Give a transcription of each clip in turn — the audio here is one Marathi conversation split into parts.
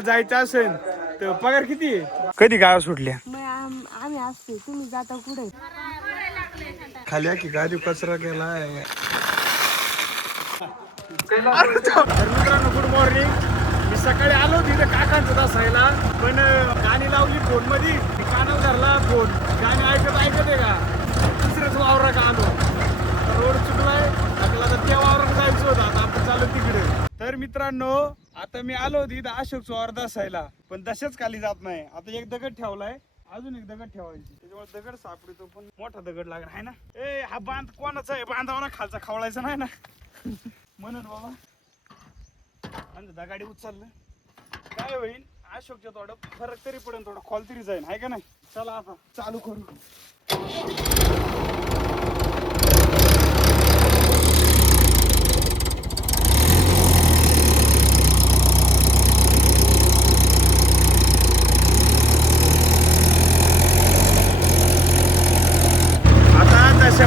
तुम्हाला जायचं असेल तर पगार किती आहे? कधी गाव सुटल्या? आम्ही असते, तुम्ही जाता कुठे? खाली की गाडी कचरा केलाय. मित्रांनो गुड मॉर्निंग. मी सकाळी आलो तिथे काकांचं तासायला, पण गाणी लावली फोन मध्ये, कानाला धरला फोन, गाणी ऐकत आहे का दुसऱ्याच वावरा का आलो. रोड चुकलाय आपल्याला, आता त्या वावरात जायचं होतं, आता आपण चालू तिकडे. तर मित्रांनो आता मी आलो होती इथं अशोक चव्हाण दसायला, पण दशाच खाली जात नाही. आता एक दगड ठेवलाय, अजून एक दगड ठेवायची, त्याच्यामुळे दगड सापडतो, पण मोठा दगड लागला आहे ना. ए हा बांध कोणाचा आहे? बांधावा ना खालचा, खवळायचा नाही ना म्हणून बाबा दगाडी उचललं. काय होईल अशोकच्या थोडं फरक तरी पडेल, थोडं खोल तरी जाईल, आहे का नाही. चला आता चालू करू.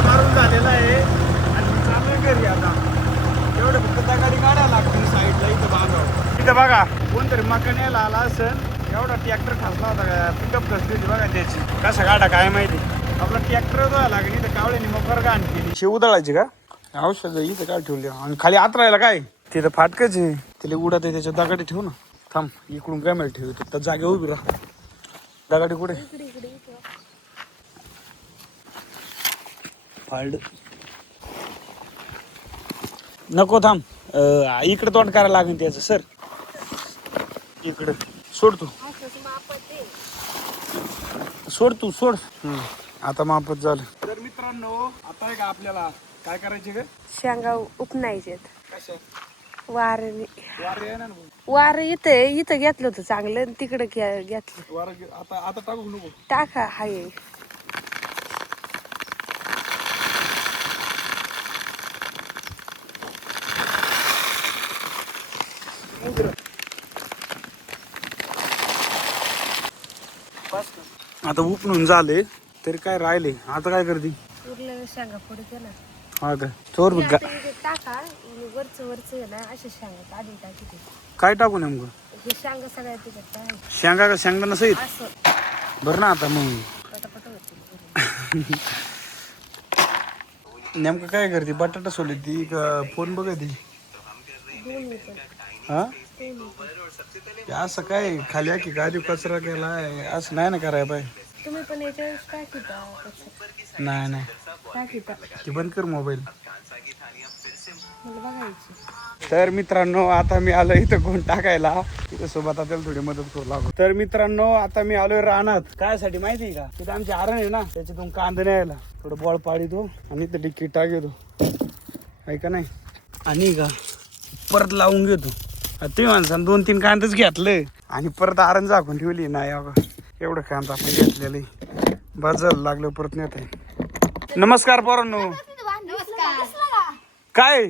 मारून झालेला आहे आणि चालू घरी. आता एवढं फक्त त्या गाडी काढायला लागते साईडला, इथं बांधावं. इथं बघा कोणतरी मकान यायला आला असेल, एवढा ट्रॅक्टर खासला होता का, पिकअप खसली होती बघा त्याची. कसा गाडा काय माहिती, आपला ट्रॅक्टर धुवायला लागेल. इथं कावळ्यानी मग फरक आणखी शेव उदळायची का औषध इथं काय ठेवली, आणि खाली आत राहायला काय तिथं फाटकच आहे, तिला उडत आहे त्याच्या. दगाडी ठेवू ना, थांब इकडून काय माहिती ठेवतो तर जागे उभी राहा. दगाडी कुठे फाल्ड नको, थांब इकडे तोंड करायला लागेल त्याचं. सर इकडे सोड, तू सोड, तू सोड. आता मापत झालं. तर मित्रांनो आता आहे का आपल्याला काय करायचे ग? शेंगा उपनायचे. कशा? वारणी. वार आहे ना वार इथं घेतलं होतं चांगलं, तिकडे घेतलं. वार आता आता टाकू नको, टाका हाय. आता उपणून झाले तरी काय राहिले. आता काय करते? उरलं शेंगा फोडी केला. हा का चोर टाका वरच ना, अशा शेंगा आधी टाकी. काय टाकू नेमकं? हे शेंगा सगळ्या तिकडे शेंगा का शेंगदाणा सहित असं बरं ना. आता मग पटापट होते. नेमकं काय करते? बटाटा सोडली ती का फोन बघते? हा असं काय खाली की गाडी कचरा केलाय असं नाही ना करायला पाहिजे. तुम्ही पण याच्यावर टाकीता? नाही नाही टाकीता ती बंद कर मोबाईल. मला बघायची. तर मित्रांनो आता मी आलो इथं कोण टाकायला, तिथं सोबत आपल्याला थोडी मदत करू लागू. तर मित्रांनो आता मी आलोय रानात. काय साठी माहिती आहे का? तिथं आमची आरण आहे ना, त्याच्यातून कांदा न्यायला थोडं बॉल पाडितो आणि इथं डिक्की टाकतो, आहे का नाही. आणि का परत लावून घेतो. तुम्ही माणसानं 2-3 कांदाच घेतलं आणि परत आरण झाकून ठेवली. नाही अगं एवढं कांदा आपण घेतलेलं बाजायला लागलं परत नेत आहे. नमस्कार पोरांनो. काय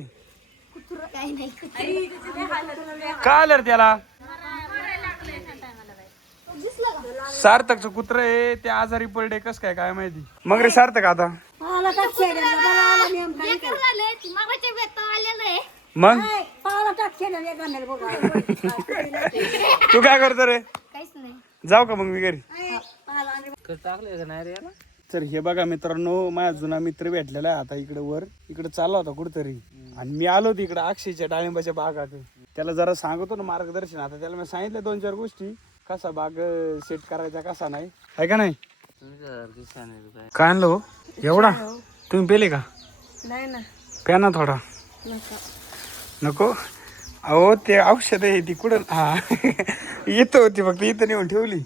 काय आलं रे त्याला? सार्थकचं कुत्र आहे ते आजारी पडले. कस काय काय माहिती. मग रे सार्थक आता मग तू काय करतो रे? जाऊ का मग मी घरी? तर हे बघा मित्रांनो माझा जुना मित्र भेटलेला आहे आता इकडे वर. इकडे चालला होता कुठतरी आणि मी आलो होतो इकडे अक्षयच्या डाळिंबाच्या बागात. त्याला जरा सांगतो ना मार्गदर्शन. आता त्याला मी सांगितलं 2-4 गोष्टी, कसा बाग सेट करायचा कसा नाही, आहे का नाही. काय आणलं हो एवढा? तुम्ही पेले का? नाही ना, प्या ना थोडा. नको अहो ते औषध आहे ती कुठं. हा येतो होती फक्त इथं नेऊन ठेवली.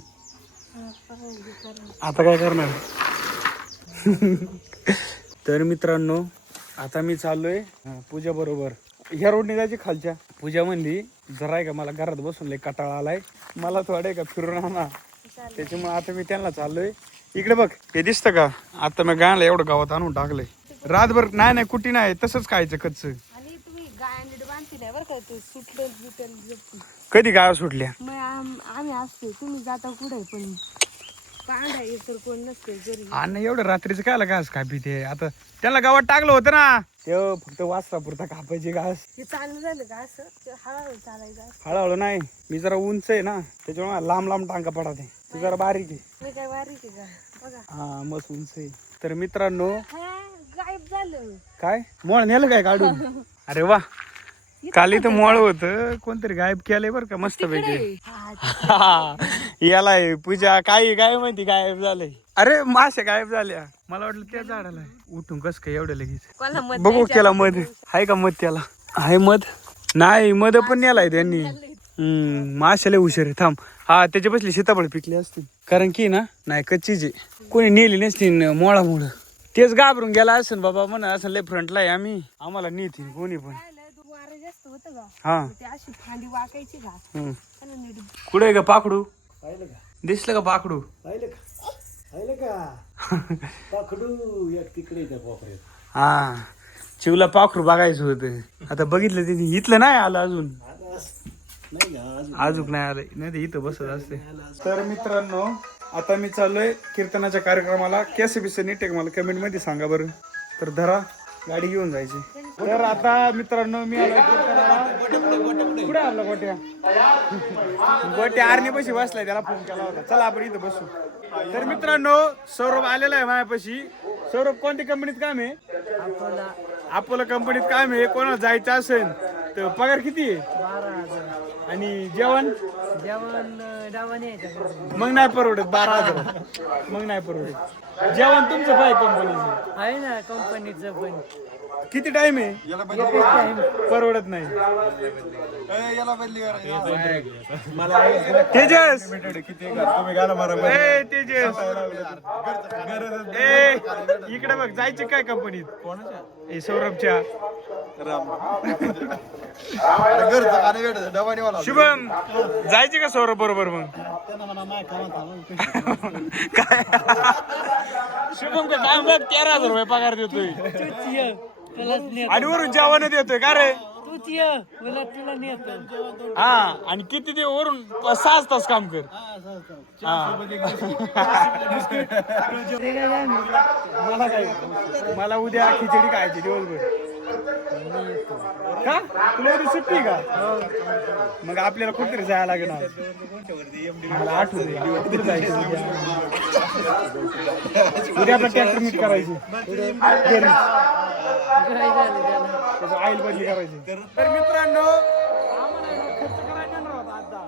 आता काय करणार? तर मित्रांनो आता मी चाललोय पूजा बरोबर. ह्या रोडने जायची खालच्या. पूजा म्हणली जरा आहे का मला घरात बसून लय कंटाळा आलाय, मला थोडं का फिरून आणा. त्याच्यामुळे आता मी त्यांना चाललोय. इकडे बघ हे दिसतं का? आता मी गायला एवढं गावात आणून टाकलंय. रातभर नाही कुठे नाही तसंच खायचं कच्च. आणि तुम्ही गाय नीट बांधती नाही बरं का, ते सुटलं. कधी गाय सुटल्या? मग आम्ही असते, तुम्ही जाता कुठे पण. पांढरा इतर कोण नसते घरी. आणि एवढं रात्रीचं काय घास कापी ते आता त्याला गावात टाकलं होतं ना ते फक्त वाजतापुरता कापायची घास. हे चालू झालं का असं ते हळूहळू चालायचं असं. हळूहळू नाही मी जरा उंच आहे ना त्याच्यामुळे मला लांब लांब टांका पडत आहे तू जरा बारीक आहे. मी काय बारीक आहे का बघा. हा मस्त उंच आहे. तर मित्रांनो हा गायब झालं. काय मोळ नेलं काय काढून अरे वा काल इथं मोळ होत कोणतरी गायब केलंय बरं का मस्त पैकी. हा, याला आहे पूजा काही काय म्हणती गायब झालंय. अरे मासे गायब झाल्या मला वाटलं त्या झाडाला आहे. उठून कस काय एवढं लगेच कोणाला मत बघू द्यायचं केला आपण? मध आहे का मध त्याला आहे मध नाही मध पण नेलाय त्यांनी. माशाला हुशार आहे थांब. हा त्याच्या बसली सीताफळ पिकली असतील कारण की ना नाही कच्चीच आहे कोणी नेली नसती मोळामुळं तेच घाबरून गेला असेल बाबा म्हणा असं लय फ्रंटला आहे आम्ही आम्हाला नेतील कोणी पण. वारं जास्त होतं का हा ते अशी फांदी वाकायची का हम्म. आणि नीट कुठे आहे का पाखडू दिसलं का पाखडू हा चिवला पाखरू बघायचं होतं आता बघितलं तिने इथलं नाही आलं अजून अजून नाही आलं नाही ते इथं बसत असते. तर मित्रांनो आता मी चाललोय कीर्तनाच्या कार्यक्रमाला कसे बिसे नीट आहे मला कमेंट मध्ये सांगा बरं. तर धरा गाडी घेऊन जायची. तर आता मित्रांनो मी आलोय कीर्तनाला. कुठे आपला गोट्या गोट्या आर्नीपाशी बसलाय त्याला फोन केला होता चला आपण इथं बसू. तर मित्रांनो सौरभ आलेला आहे माझ्यापाशी. सौरभ कोणत्या कंपनीत काम आहे अपोला कंपनीत काम आहे. कोणाला जायचं असेल तर पगार किती आहे 12,000 आणि जेवण डावाने यायचं मग नाही परवडत 12,000 मग नाही परवडत. जेवण तुमचं पाहिजे कंपनीचं आहे ना कंपनीचं पण किती टाइम आहे परवडत नाही. तेजस ए, तेजस ए इकडे बघ जायचे काय कंपनीत कोणाच्या सौरभच्या शुभम जायचे का सौरभ बरोबर मग काय शुभम का काम बघ 13,000 रुपये पगार देतोय आणि वरून जेवण देतोय का रे हा आणि किती ते वरून 6 तास काम कर. मला उद्या खिचडी खायची दिवसभर का तुला उद्या सुट्टी का मग आपल्याला कुठेतरी जायला लागेल मला आठवण कुठे जायचं उद्या आपला ट्रॅक्टर मीट करायची आईल बदली करायची. तर मित्रांनो खर्च करायचा ना आता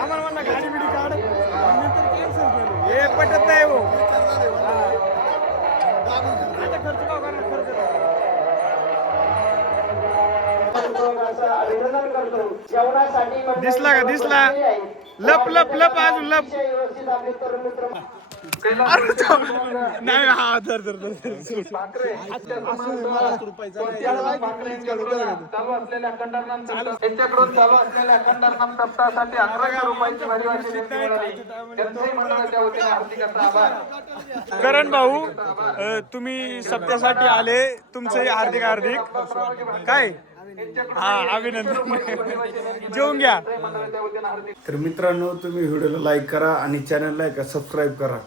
आम्हाला म्हणा गाडी बिडी काढ नंतर कॅन्सल केलं हे पटत नाही हो आता खर्च का करणार खर्च दिसला का दिसला लप लप लप अजून लप नाही हा धर धर करण भाऊ तुम्ही सप्त्यासाठी आले तुमचे हार्दिक हार्दिक काय हा अभिनंदन जेवून घ्या. तर मित्रांनो तुम्ही व्हिडिओला लाईक करा आणि चॅनलला सबस्क्राईब करा.